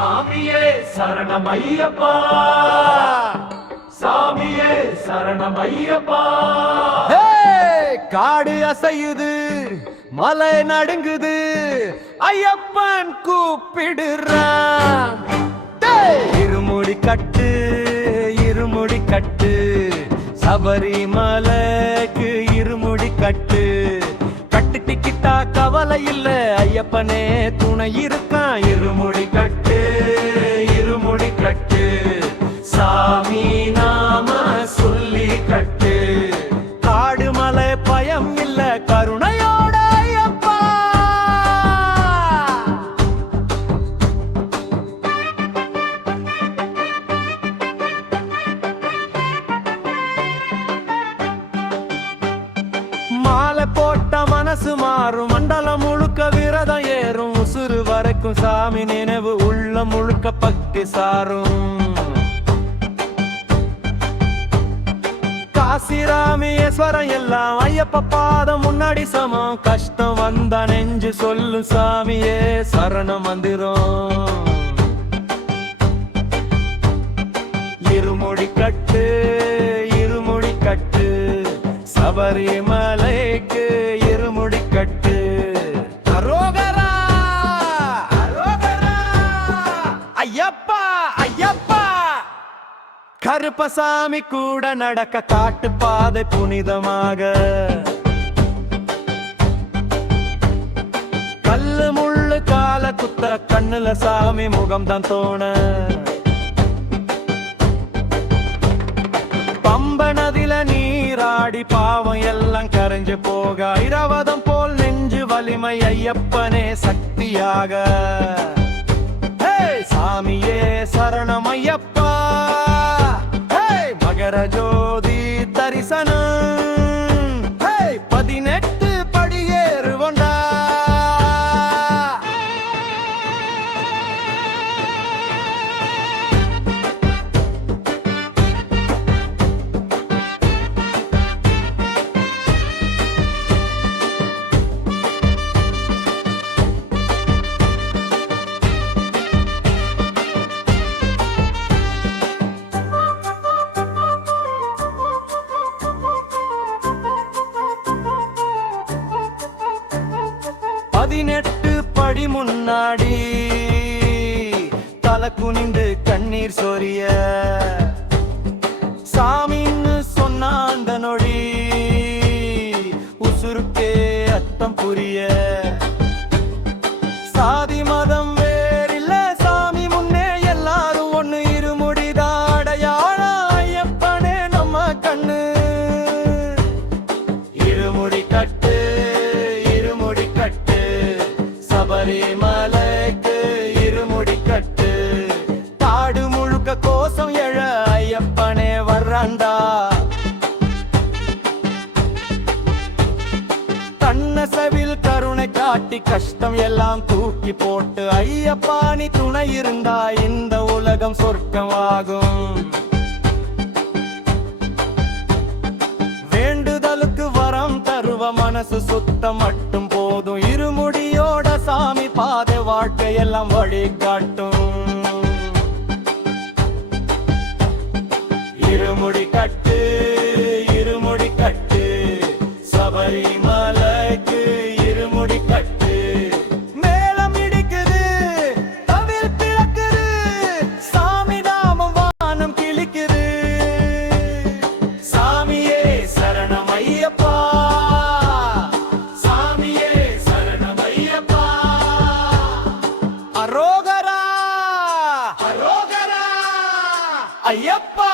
சரணம் ஐயப்பா சாமியே சரணம் ஐயப்பா ஹே! காடு அசையுது மலை நடுங்குது ஐயப்பன் கூப்பிடுறான் இருமுடி கட்டு இருமுடி கட்டு சபரிமலைக்கு இருமுடி கட்டு. கட்டுட்டிக்கிட்டா கவலை இல்லை ஐயப்பனே துணை இருக்கு மனசு மாறும். மண்டலம் முழுக்க விரதம் ஏறும். உசுறு வரைக்கும் சாமி நினைவு உள்ள முழுக்க பக்தி சாரும். காசிராமேஸ்வரம் எல்லாம் ஐயப்ப பாதம் முன்னாடி சமம். கஷ்டம் வந்தா நெஞ்சு சொல்லு சாமியே சரண மந்திரம். இருமுடி கட்டு இருமுடி கட்டு சபரிமலை கருப்பசாமி கூட நடக்க காட்டு பாதை புனிதமாக. கல்லு முள்ளு கால குத்த கண்ணுல சாமி முகம் தான் தோண. பம்ப நதில நீராடி பாவம் எல்லாம் கரைஞ்சு போக. இரவதம் போல் நெஞ்சு வலிமை ஐயப்பனே சக்தியாக. சாமியே சரணம் ஐயப்பா. மகர ஜோதி பதினெட்டு படி முன்னாடி தலை குனிந்து கண்ணீர் சொரிய. சாமின்னு சொன்ன அந்த நொடி உசுருக்கே அத்தம் புரிய. காட்டி கஷ்டம் எல்லாம் தூக்கி போட்டு ஐயப்பா நீ துணை இருந்தா இந்த உலகம் சொர்க்கமாகும். வேண்டுதலுக்கு வரம் தருவ மனசு சுத்தம் மட்டும் போதும். இருமுடியோட சாமி பாதை வாழ்க்கையெல்லாம் வழி காட்டும் இருமுடி ஐயப்பா!